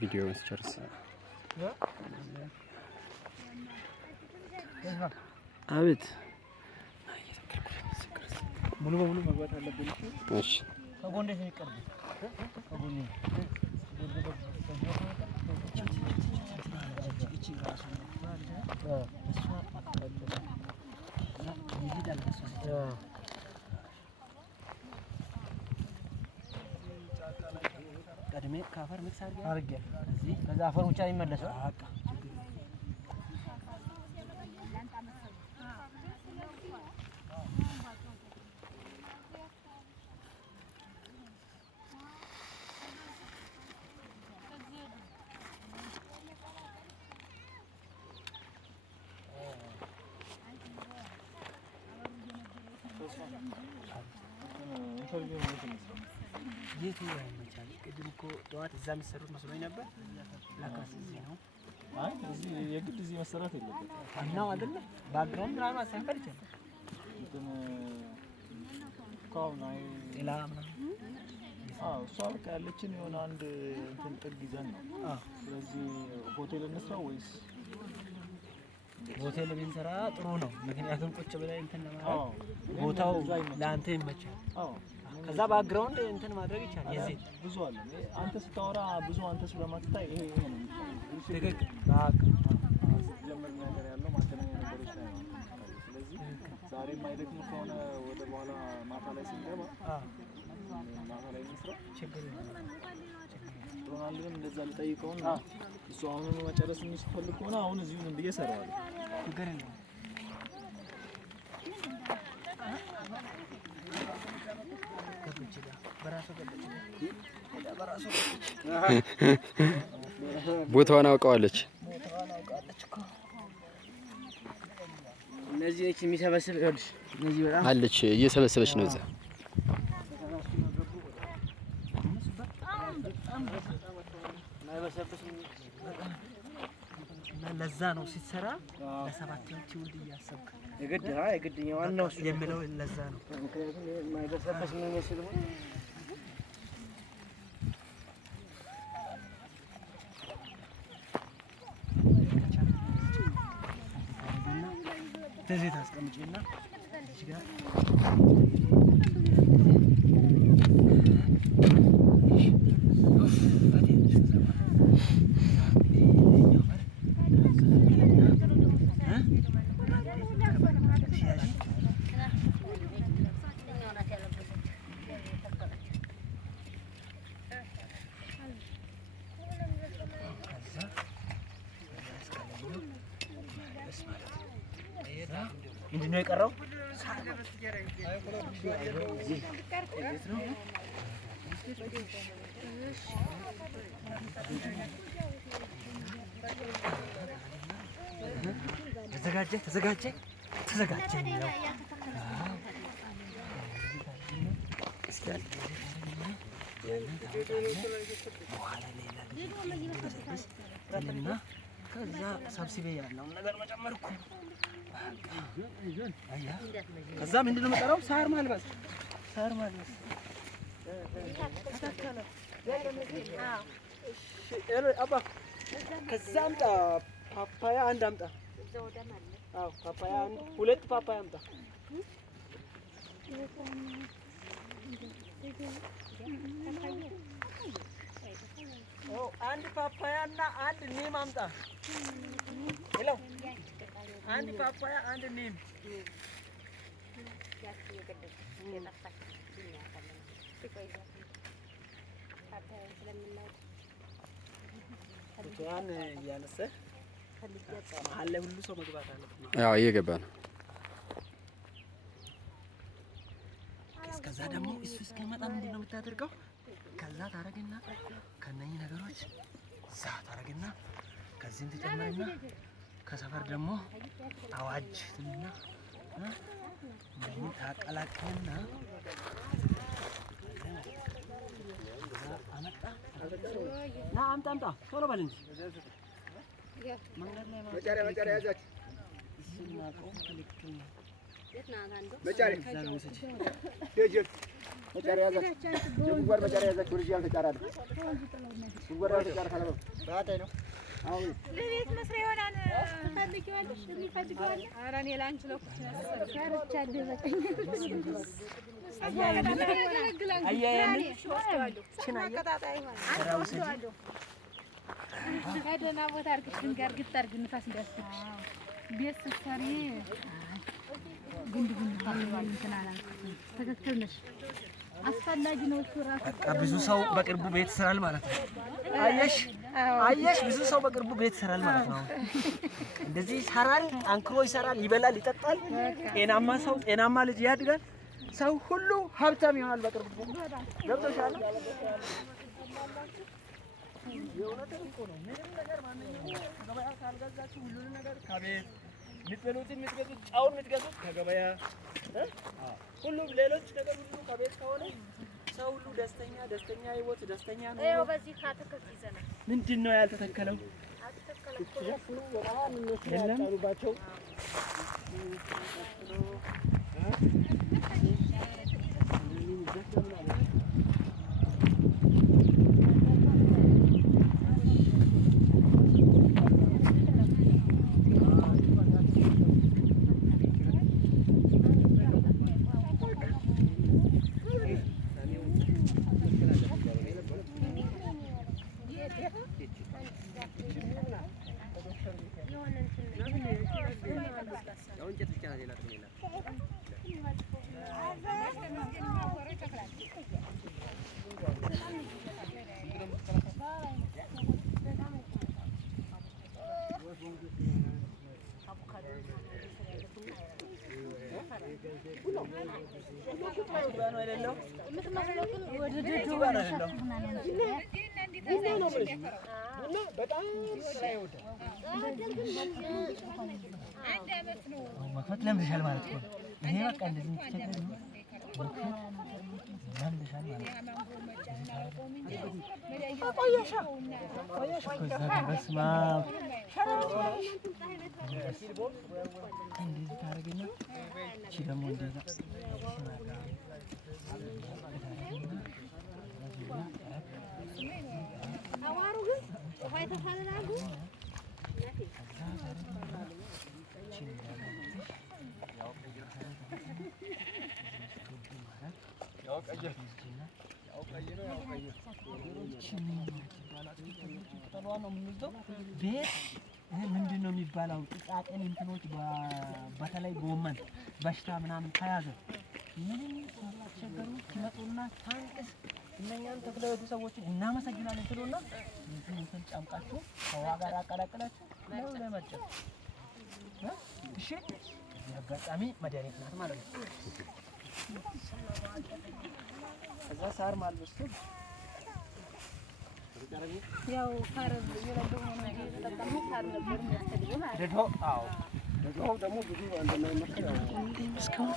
ቪዲዮ መስጨርስ አቤት ሙሉ በሙሉ መግባት አለብን። እሺ ከጎን እንዴት ነው ይቀርብ? ከጎን ቀድሜ ካፈር ሚክስ አድርጌ እዚህ ከዛ አፈር ብቻ ይመለሳል። በቃ የቱ ላይ መቻል ቅድም እኮ ጠዋት እዛ የሚሰሩት መስሎኝ ነበር። ለካስ እዚህ ነው። አይ እዚህ የግድ እዚህ መሰራት የለበትም ነው አይደለ? ባክግራውንድ ምናምን ማስተካከል ይችላል። ግን ካው ነው ሌላ ምናምን እሷ በቃ ያለችን የሆነ አንድ እንትን ጥግ ይዘን ነው። ስለዚህ ሆቴል እንስራ ወይስ ሆቴል ብንሰራ ጥሩ ነው። ምክንያቱም ቁጭ ብለህ እንትን ለማለት ቦታው ለአንተ ይመቻል። ከዛ ባክግራውንድ እንትን ማድረግ ይቻላል። የዚህ ብዙ አለ። አንተ ስታወራ ብዙ አንተ ስለማትታይ ይሄ ነው ትክክል። በቃ ጀመር ነገር ያለው ማገናኛ ነገሮች ላይ ነው። ስለዚህ ዛሬ የማይደክም ከሆነ ወደ በኋላ ማታ ላይ ስንገባ ማታ ላይ እንስራ ችግር የለም። ሮናልዶን እንደዛ ልጠይቀውና እሱ አሁን መጨረስ የሚፈልግ ከሆነ አሁን እዚሁ ምን ብዬ እሰራዋለሁ። ችግር የለም። ቦታዋን አውቀዋለች። እነዚህ እቺ የሚሰበስብ ይኸውልሽ፣ እነዚህ በጣም አለች እየሰበሰበች ነው እዛ። ለዛ ነው ሲሰራ ለሰባተኛው ትውልድ እያሰብክ የግድ የግድኛው ዋናው እሱ የሚለው ለዛ ነው። ምክንያቱም የማይበሰበስ ነው የሚመስለው። ተዚህ ታስቀምጪና እዚህ ጋር ምንድን ነው የቀረው? ተዘጋጀ ከዛ ሰብስቤ ያለውን ነገር መጨመር እኮ ከዛ ምንድን ነው የምጠራው? ሳር ማልበስ አባ ከዛ አምጣ ፓፓያ አንድ አምጣ። ፓፓያ አንድ 2 ፓፓያ አምጣ። አንድ ፓፓያ እና አንድ ኒም አምጣ። ሄሎ አንድ ፓፓያ አንድ ኒም ያን ያነሰህ አለ ሁሉ ሰው መግባት አለበት። አዎ እየገባ ነው። ከዛ ደግሞ እሱ እስከመጣ ምንድን ነው የምታደርገው? ከዛ ታረግና ከነኚህ ነገሮች ዛ ታረግና ከዚህም ትጨምርና ከሰፈር ደግሞ አዋጅ ትልና ምን ታቀላቅልና ና አምጣ ቶሎ በል እንጂ መጫሪያ ያዛችሁ እሱና ቆም ክልክል መጫሪያ መጫሪያ ያዛችሁ የጉድጓድ መጫሪያ ያዛችሁ ልጅ ያልተጫራለ ጉድጓድ ያልተጫራ ካለ ባታይ ነው አሁን ለቤት መስሪያ ይሆናል ትፈልጊዋለሽ የሚፈልጊዋል ኧረ እኔ ላንቺ ነው ሰርቻለሁ በቃኝ ከደህና ቦታ አድርግሽ ድንጋይ እርግጥ አድርጊ ንፋስ እንዳያስብሽ ቤት ስትሰሪ ጉንድ ታስባል እንትን አላልኩትም ትክክል ነሽ አስፈላጊ ነው እሱ ራሱ ብዙ ሰው በቅርቡ ቤት ይሰራል ማለት ነው አየሽ ብዙ ሰው በቅርቡ ቤት ይሰራል ማለት ነው እንደዚህ ይሰራል አንክሮ ይሰራል ይበላል ይጠጣል ጤናማ ሰው ጤናማ ልጅ ያድጋል ሰው ሁሉ ሀብታም ይሆናል በቅርቡ ገብቶሻል የእውነትም እኮ ነው ምንም ነገር ማንኛውም ገበያ ካልገዛችሁ ሁሉንም ነገር ከቤት የምትበሉትን የምትገዙት ጫውን የምትገዙት ከገበያ ሁሉም ሌሎች ነገር ሁሉ ከቤት ከሆነ ሰው ሁሉ ደስተኛ ህይወት ደስተኛ ነው ይኸው በዚህ ካትክልት ይዘናል ምንድን ነው ያልተተከለው ያሉባቸው መክፈት ለምንሻል ማለት ነው ይሄ በቃ እንደዚህ ተቸገረ ነው መክፈት ለምንሻል ማለት ነው ቆየሽ በስመ አብ እንደዚህ ታደርግና እቺ ደግሞ እንደዛ አዋሩ ግን ወይ ተፈራራጉ ቤት ምንድን ነው የሚባለው ጥቃቅን እንትኖች በተለይ ጎመን በሽታ ምናምን ከያዘ ምንም ሳትቸገሩ ትመጡና ታንቅስ እነኛን ተክለውዱ ሰዎችን እናመሰግናለን ትሉና እንትን ጫምቃችሁ ከውሃ ጋር አቀላቅላችሁ ነው ለመጨት እሺ አጋጣሚ መድኃኒት ናት ማለት ነው እዛ ሳር ማልበስ ያው ካረብ የለበው ነው እንጂ ተጠቅሞ ካር ነበር የሚያስፈልገው ማለት ደዶ አዎ ደዶ ደግሞ ብዙ እንደማይመከር ያው እስካሁን